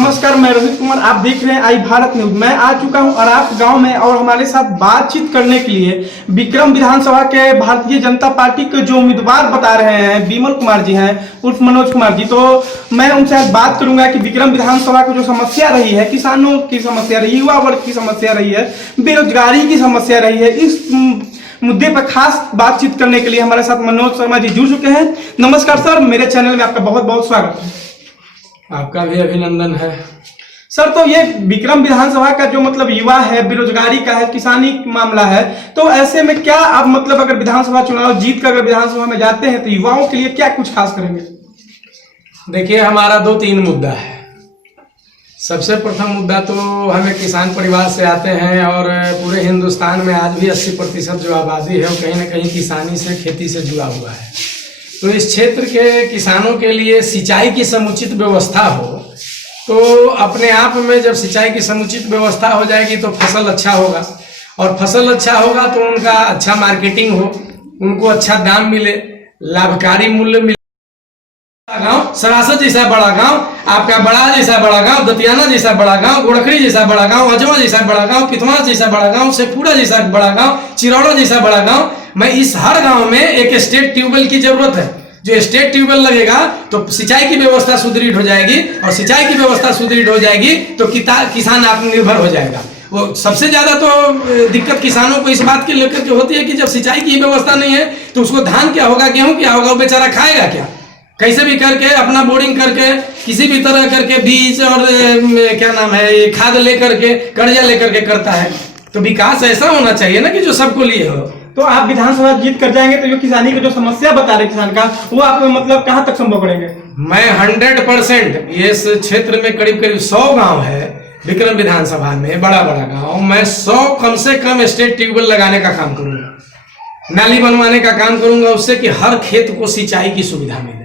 नमस्कार, मैं रोहित कुमार। आप देख रहे हैं आई भारत न्यूज। मैं आ चुका हूं अराफ गांव में और हमारे साथ बातचीत करने के लिए विक्रम विधानसभा के भारतीय जनता पार्टी के जो उम्मीदवार बता रहे हैं विमल कुमार जी हैं उर्फ मनोज कुमार जी। तो मैं उनसे आज बात करूंगा कि विक्रम विधानसभा की जो समस्या रही है, किसानों की समस्या रही, युवा वर्ग की समस्या रही है, बेरोजगारी की समस्या रही है, इस मुद्दे पर खास बातचीत करने के लिए हमारे साथ मनोज शर्मा जी जुड़ चुके हैं। नमस्कार सर, मेरे चैनल में आपका बहुत बहुत स्वागत है। आपका भी अभिनंदन है सर। तो ये विक्रम विधानसभा का जो मतलब युवा है, बेरोजगारी का है, किसानी मामला है, तो ऐसे में क्या आप मतलब अगर विधानसभा चुनाव जीत कर अगर विधानसभा में जाते हैं तो युवाओं के लिए क्या कुछ खास करेंगे? देखिए, हमारा 2-3 मुद्दा है। सबसे प्रथम मुद्दा तो हमें किसान परिवार से आते हैं और पूरे हिंदुस्तान में आज भी 80% जो आबादी है वो कहीं ना कहीं किसानी से, खेती से जुड़ा हुआ है। तो इस क्षेत्र के किसानों के लिए सिंचाई की समुचित व्यवस्था हो तो अपने आप में जब सिंचाई की समुचित व्यवस्था हो जाएगी तो फसल अच्छा होगा, और फसल अच्छा होगा तो उनका अच्छा मार्केटिंग हो, उनको अच्छा दाम मिले, लाभकारी मूल्य मिले। गांव सरासत जैसा बड़ा गांव, आपका बड़ा जैसा बड़ा गांव, दतियाना जैसा बड़ा गांव, गोड़खड़ी जैसा बड़ा गांव, अजवा जैसा बड़ा गांव, पिथवा जैसा बड़ा गांव, शेखपुरा जैसा बड़ा गांव, चिरौड़ा जैसा बड़ा गांव। मैं इस हर गांव में एक स्टेट ट्यूबवेल की जरूरत है। जो स्टेट ट्यूबवेल लगेगा तो सिंचाई की व्यवस्था सुदृढ़ हो जाएगी, और सिंचाई की व्यवस्था सुदृढ़ हो जाएगी तो किसान आत्मनिर्भर हो जाएगा। वो सबसे ज्यादा तो दिक्कत किसानों को इस बात के लेकर के होती है कि जब सिंचाई की व्यवस्था नहीं है तो उसको धान क्या होगा, गेहूं क्या होगा, वो बेचारा खाएगा क्या? कैसे भी करके अपना बोरिंग करके किसी भी तरह करके बीज और क्या नाम है खाद लेकर के, कर्जा लेकर के करता है। तो विकास ऐसा होना चाहिए ना कि जो सबको लिए हो। तो आप विधानसभा जीत कर जाएंगे तो जो किसानी का जो समस्या बता रहे किसान का, वो आप मतलब कहाँ तक संभव करेंगे? मैं 100% इस क्षेत्र में करीब 100 गांव है विक्रम विधानसभा में, बड़ा बड़ा गांव, मैं 100 कम से कम स्टेट ट्यूबवेल लगाने का काम करूंगा, नाली बनवाने का काम करूंगा, उससे कि हर खेत को सिंचाई की सुविधा मिले।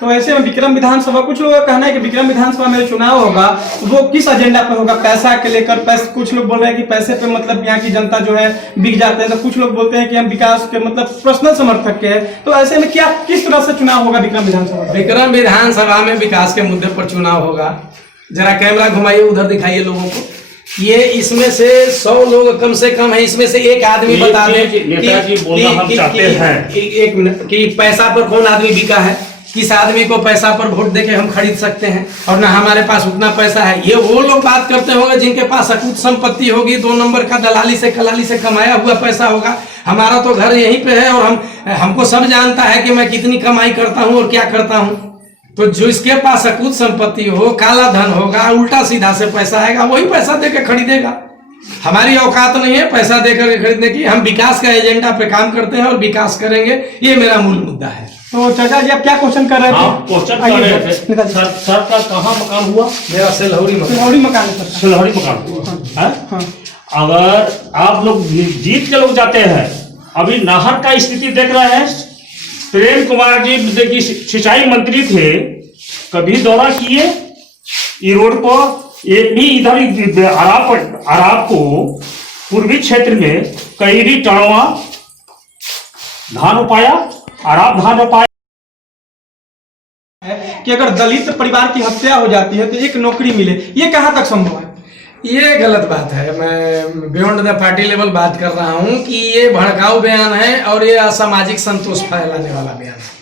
तो ऐसे में विक्रम विधानसभा, कुछ लोगों का कहना है कि विक्रम विधानसभा में चुनाव होगा वो किस एजेंडा पे होगा? पैसा के लेकर, कुछ लोग बोल रहे हैं कि पैसे पे मतलब यहाँ की जनता जो है बिक जाते हैं, तो कुछ लोग बोलते हैं कि हम विकास के मतलब पर्सनल समर्थक के हैं। तो ऐसे में क्या किस तरह से चुनाव होगा विक्रम विधानसभा? विक्रम विधानसभा में विकास के मुद्दे पर चुनाव होगा। जरा कैमरा घुमाइए, उधर दिखाइए लोगों को। ये इसमें से 100 लोग कम से कम है, इसमें से एक आदमी बता दें एक मिनट कि पैसा पर कौन आदमी बिका है, किस आदमी को पैसा पर वोट देके हम खरीद सकते हैं, और ना हमारे पास उतना पैसा है। ये वो लोग बात करते होंगे जिनके पास अकूत संपत्ति होगी, 2 नंबर का दलाली से कलाली से कमाया हुआ पैसा होगा। हमारा तो घर यहीं पे है और हमको सब जानता है कि मैं कितनी कमाई करता हूँ और क्या करता हूँ। तो जो इसके पास अकूत संपत्ति हो, काला धन होगा, उल्टा सीधा से पैसा आएगा, वही पैसा देके खरीदेगा। हमारी औकात नहीं है पैसा देकर खरीदने की। हम विकास का एजेंडा पे काम करते हैं और विकास करेंगे, ये मेरा मूल मुद्दा है। तो चाचा जी आप क्या क्वेश्चन कर रहे थे? क्वेश्चन कर रहे थे सर का कहाँ मकान हुआ? मेरा सिलहौरी मकान है। सिलहौरी मकान हुआ है। अगर आप लोग जीत के लोग जाते हैं, अभी नहर का स्थिति देख रहे हैं। प्रेम कुमार जी देखिए सिंचाई मंत्री थे, कभी दौरा किए ये रोड पर? एक भी इधर अराब को पूर्वी क्षेत्र में कहीं भी टणवा धान उपाया, अराब धान उपाया कि अगर दलित परिवार की हत्या हो जाती है तो एक नौकरी मिले, ये कहाँ तक संभव है? ये गलत बात है। मैं बियॉन्ड द पार्टी लेवल बात कर रहा हूँ कि ये भड़काऊ बयान है और ये असामाजिक संतोष फैलाने वाला बयान है।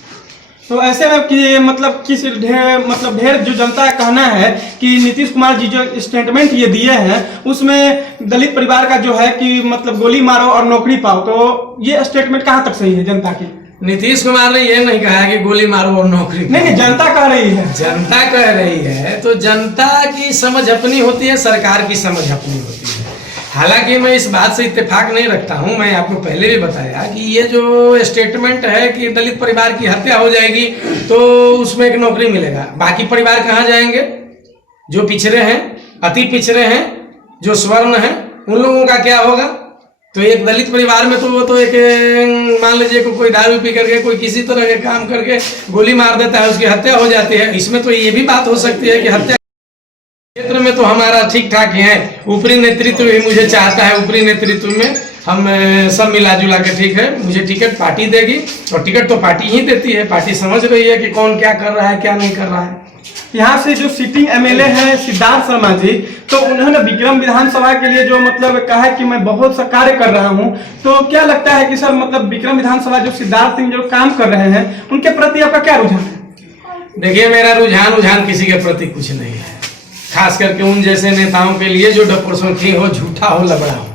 तो ऐसे में कि मतलब किस ढेर जो जनता का कहना है कि नीतीश कुमार जी जो स्टेटमेंट ये दिए हैं उसमें दलित परिवार का जो है कि मतलब गोली मारो और नौकरी पाओ, तो ये स्टेटमेंट कहाँ तक सही है जनता की? नीतीश कुमार ने ये नहीं कहा कि गोली मारो और नौकरी। नहीं, जनता कह रही है। जनता कह रही है तो जनता की समझ अपनी होती है, सरकार की समझ अपनी होती है। हालांकि मैं इस बात से इत्तेफाक नहीं रखता हूं। मैं आपको पहले भी बताया कि ये जो स्टेटमेंट है कि दलित परिवार की हत्या हो जाएगी तो उसमें एक नौकरी मिलेगा, बाकी परिवार कहाँ जाएंगे? जो पिछड़े हैं, अति पिछड़े हैं, जो स्वर्ण हैं, उन लोगों का क्या होगा? तो एक दलित परिवार में तो वो तो एक मान लीजिए कोई दारू पी करके, कोई किसी तरह के काम करके गोली मार देता है, उसकी हत्या हो जाती है। इसमें तो ये भी बात हो सकती है कि हत्या क्षेत्र में तो हमारा ठीक ठाक ही है, ऊपरी नेतृत्व ही मुझे चाहता है, ऊपरी नेतृत्व में हम सब मिला जुला के ठीक है। मुझे टिकट पार्टी देगी और टिकट तो पार्टी ही देती है, पार्टी समझ रही है कि कौन क्या कर रहा है क्या नहीं कर रहा है। यहाँ से जो सिटिंग एमएलए हैं सिद्धार्थ शर्मा जी, तो उन्होंने विक्रम विधानसभा के लिए जो मतलब कहा कि मैं बहुत सा कार्य कर रहा हूँ, तो क्या लगता है कि सर मतलब विक्रम विधानसभा जो सिद्धार्थ सिंह जो काम कर रहे हैं उनके प्रति आपका क्या रुझान है? देखिए, मेरा रुझान किसी के प्रति कुछ नहीं है, खास करके उन जैसे नेताओं के लिए जो डपरसोखी हो, झूठा हो, लबड़ा हो।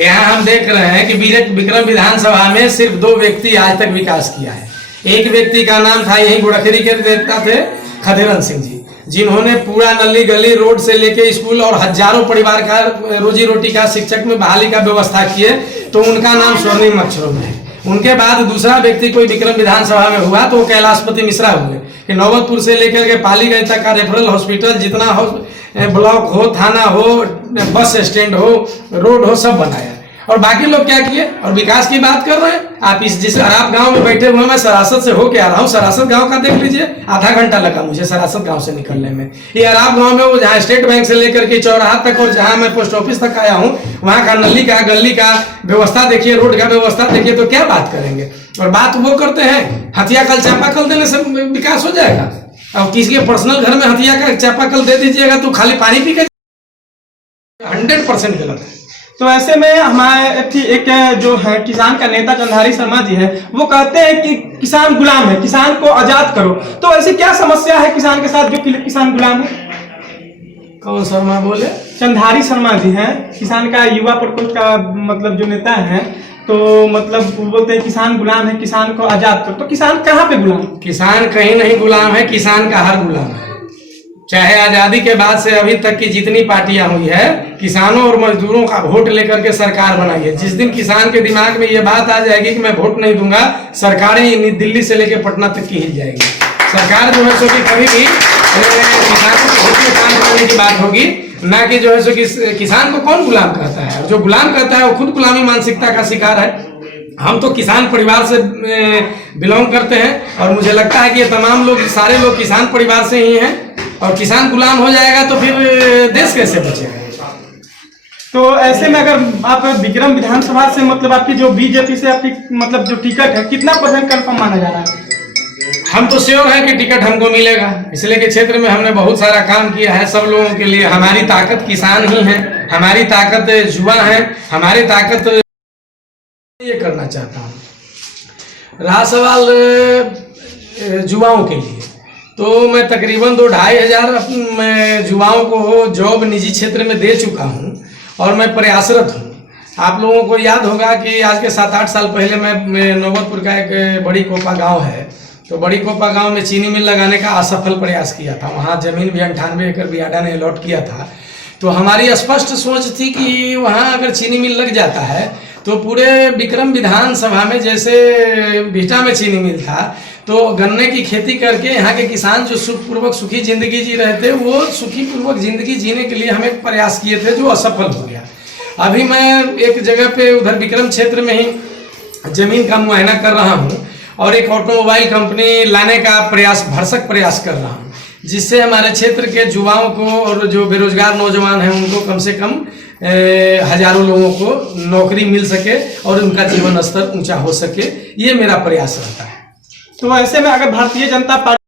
यहाँ हम देख रहे हैं कि विक्रम विधानसभा में सिर्फ 2 व्यक्ति आज तक विकास किया है। एक व्यक्ति का नाम था, यही गुड़खरी के नेता थे, खदेरन सिंह जी, जिन्होंने पूरा नली गली रोड से लेके स्कूल और हजारों परिवार का रोजी रोटी का, शिक्षक में बहाली का व्यवस्था किए, तो उनका नाम स्वर्णिम अक्षरों में है। उनके बाद दूसरा व्यक्ति कोई विक्रम विधानसभा में हुआ तो वो कैलाशपति मिश्रा हुए, कि नौबतपुर से लेकर के पालीगंज तक का रेफरल हॉस्पिटल, जितना हो, ब्लॉक हो, थाना हो, बस स्टैंड हो, रोड हो, सब बनाया। और बाकी लोग क्या किए? और विकास की बात कर रहे हैं आप। इस जिस अराब गांव में बैठे हुए, मैं सरासत से होके आ रहा हूँ, सरासत गांव का देख लीजिए, आधा घंटा लगा मुझे सरासत गांव से निकलने में। ये अराब गांव में वो जहाँ स्टेट बैंक से लेकर के चौराहा तक और जहाँ मैं पोस्ट ऑफिस तक आया हूँ, वहाँ का नली का, गली का व्यवस्था देखिए, रोड का व्यवस्था देखिए, तो क्या बात करेंगे? और बात वो करते हैं हथिया कल चापाकल देने से विकास हो जाएगा। अब किसी के पर्सनल घर में हथिया का चापाकल दे दीजिएगा तो खाली पानी पी के 100% गलत है। तो ऐसे में हमारे एक जो है किसान का नेता चंद्रहारी शर्मा जी है, वो कहते हैं कि किसान गुलाम है, किसान को आजाद करो। तो ऐसी क्या समस्या है किसान के साथ जो किसान गुलाम है? कौन शर्मा बोले? चंद्रहारी शर्मा जी हैं, किसान का युवा प्रकोष्ठ का मतलब जो नेता है, तो मतलब वो बोलते हैं किसान गुलाम है, किसान को आजाद करो। तो किसान कहाँ पे गुलाम? किसान कहीं नहीं गुलाम है, किसान का हर गुलाम है। चाहे आजादी के बाद से अभी तक की जितनी पार्टियां हुई है, किसानों और मजदूरों का वोट लेकर के सरकार बनाई है। जिस दिन किसान के दिमाग में ये बात आ जाएगी कि मैं वोट नहीं दूंगा, सरकारें दिल्ली से लेकर पटना तक की हिल जाएगी। सरकार जो है सो कि कभी भी किसानों को वोट में काम करने की बात होगी, ना कि जो है सो कि किसान को कौन गुलाम कहता है। जो गुलाम कहता है वो खुद गुलामी मानसिकता का शिकार है। हम तो किसान परिवार से बिलोंग करते हैं और मुझे लगता है कि ये तमाम लोग, सारे लोग किसान परिवार से ही हैं। और किसान गुलाम हो जाएगा तो फिर देश कैसे बचेगा? तो ऐसे में अगर आप विक्रम विधानसभा से मतलब आपकी जो बीजेपी से आपकी मतलब जो टिकट है, कितना % कंफर्म माना जा रहा है? हम तो श्योर है कि टिकट हमको मिलेगा, इसलिए कि क्षेत्र में हमने बहुत सारा काम किया है सब लोगों के लिए। हमारी ताकत किसान ही है, हमारी ताकत युवा है, हमारी ताकत ये करना चाहता हूँ। रहा सवाल युवाओं के लिए, तो मैं तकरीबन 2-2.5 हजार युवाओं को जॉब निजी क्षेत्र में दे चुका हूं और मैं प्रयासरत हूं। आप लोगों को याद होगा कि आज के 7-8 साल पहले मैं नौबतपुर का एक बड़ी कोपा गांव है, तो बड़ी कोपा गांव में चीनी मिल लगाने का असफल प्रयास किया था। वहां जमीन भी 98 एकड़ बियाडा ने अलॉट किया था। तो हमारी स्पष्ट सोच थी कि वहां अगर चीनी मिल लग जाता है तो पूरे विक्रम विधानसभा में जैसे बिहटा में चीनी मिल था, तो गन्ने की खेती करके यहाँ के किसान जो सुखपूर्वक सुखी जिंदगी जी रहे थे, वो सुखी पूर्वक जिंदगी जीने के लिए हम एक प्रयास किए थे जो असफल हो गया। अभी मैं एक जगह पे उधर विक्रम क्षेत्र में ही जमीन का मुआयना कर रहा हूँ और एक ऑटोमोबाइल कंपनी लाने का प्रयास, भरसक प्रयास कर रहा हूँ, जिससे हमारे क्षेत्र के युवाओं को और जो बेरोजगार नौजवान हैं उनको कम से कम हजारों लोगों को नौकरी मिल सके और उनका जीवन स्तर ऊंचा हो सके। ये मेरा प्रयास रहता है। तो ऐसे में अगर भारतीय जनता पार्टी